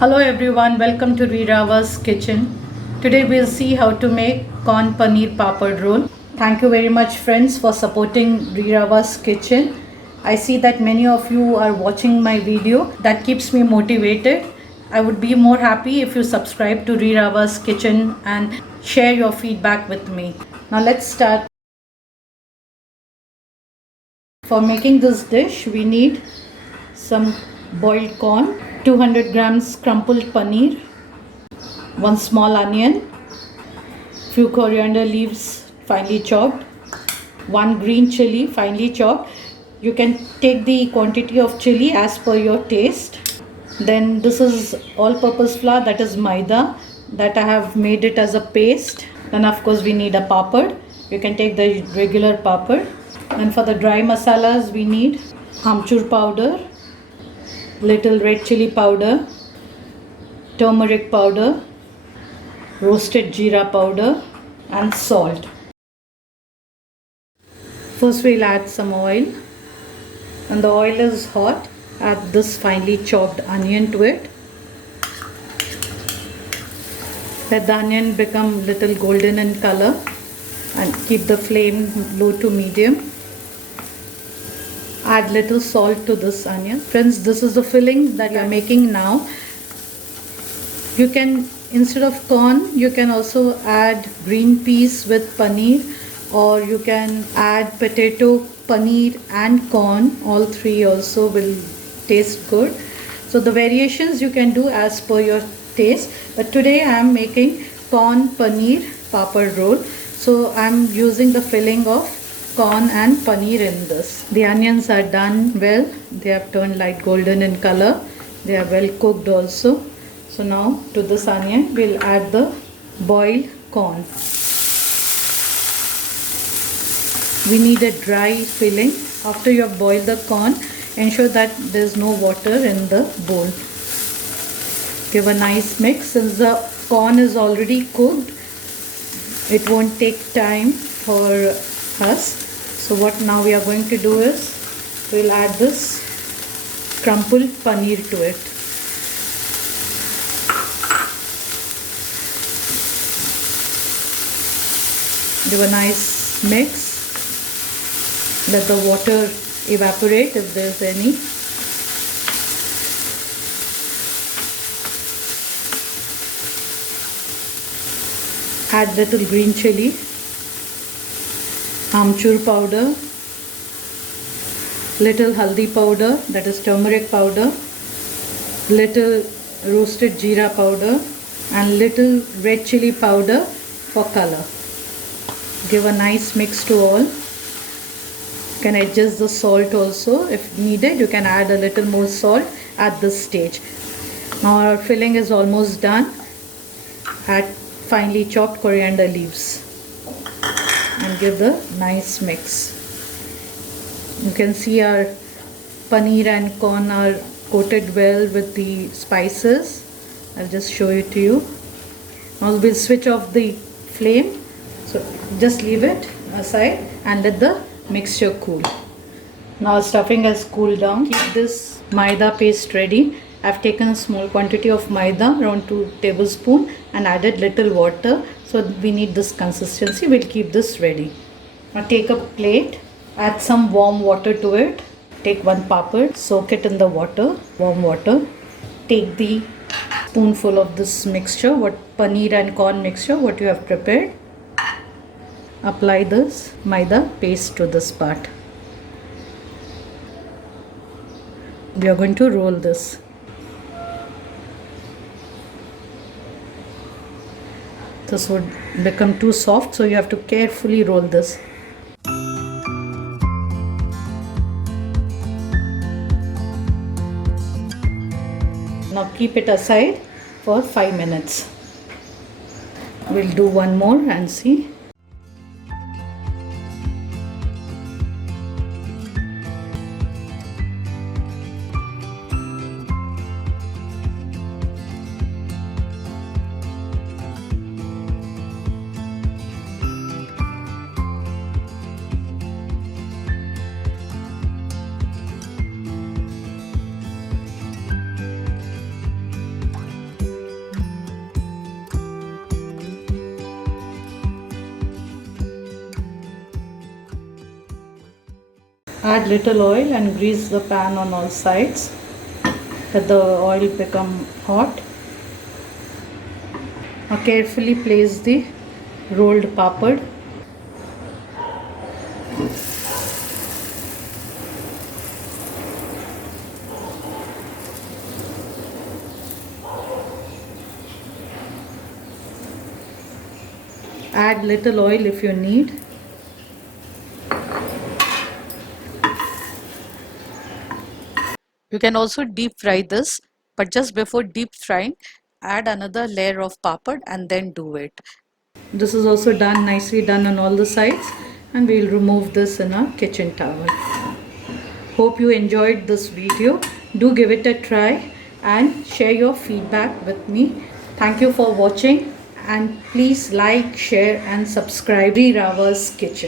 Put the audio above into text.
Hello everyone, welcome to Rirava's kitchen. Today we'll see how to make corn paneer papad roll. Thank you very much friends for supporting Rirava's kitchen. I see that many of you are watching my video. That keeps me motivated. I would be more happy if you subscribe to Rirava's kitchen and share your feedback with me. Now let's start. For making this dish we need some boiled corn, 200 grams crumpled paneer, one small onion, few coriander leaves finely chopped, one green chili finely chopped. You can take the quantity of chili as per your taste. Then this is all purpose flour, that is maida, that I have made it as a paste. Then of course we need a papad. You can take the regular papad. And for the dry masalas we need amchur powder, little red chili powder, turmeric powder, roasted jeera powder and salt. First we'll add some oil. When the oil is hot, add this finely chopped onion to it. Let the onion become little golden in color and keep the flame low to medium. Add little salt to this onion. Friends, this is the filling that we are making now. You can, instead of corn, you can also add green peas with paneer, or you can add potato, paneer and corn. All three also will taste good. So the variations you can do as per your taste. But today I am making corn paneer papad roll. So I am using the filling of corn and paneer in this. The onions are done well. They have turned light golden in color. They are well cooked also. So now to this onion we'll add the boiled corn. We need a dry filling. After you have boiled the corn, ensure that there is no water in the bowl. Give a nice mix. Since the corn is already cooked, it won't take time for us. So what now we are going to do is we'll add this crumpled paneer to it. Give a nice mix. Let the water evaporate if there is any. Add little green chili, amchur powder, little haldi powder, that is turmeric powder, little roasted jeera powder and little red chili powder for color. Give a nice mix to all. You can adjust the salt also if needed. You can add a little more salt at this stage. Now our filling is almost done. Add finely chopped coriander leaves and give the nice mix. You can see our paneer and corn are coated well with the spices. I'll just show it to you. Now we'll switch off the flame. So just leave it aside and let the mixture cool. Now stuffing has cooled down. Keep this maida paste ready. I've taken a small quantity of maida, around 2 tablespoons, and added little water. So we need this consistency. We'll keep this ready. Now take a plate, add some warm water to it. Take one papad, soak it in the water, warm water. Take the spoonful of this mixture, what paneer and corn mixture, what you have prepared. Apply this maida paste to this part. We are going to roll this. This would become too soft, so you have to carefully roll this. Now keep it aside for 5 minutes. We'll do one more and see. Add little oil and grease the pan on all sides. Let the oil become hot. Now carefully place the rolled papad. Add little oil if you need. You can also deep fry this, but just before deep frying, add another layer of papad and then do it. This is also done nicely done on all the sides, and we'll remove this in a kitchen towel. Hope you enjoyed this video. Do give it a try and share your feedback with me. Thank you for watching, and please like, share and subscribe Rirava's Kitchen.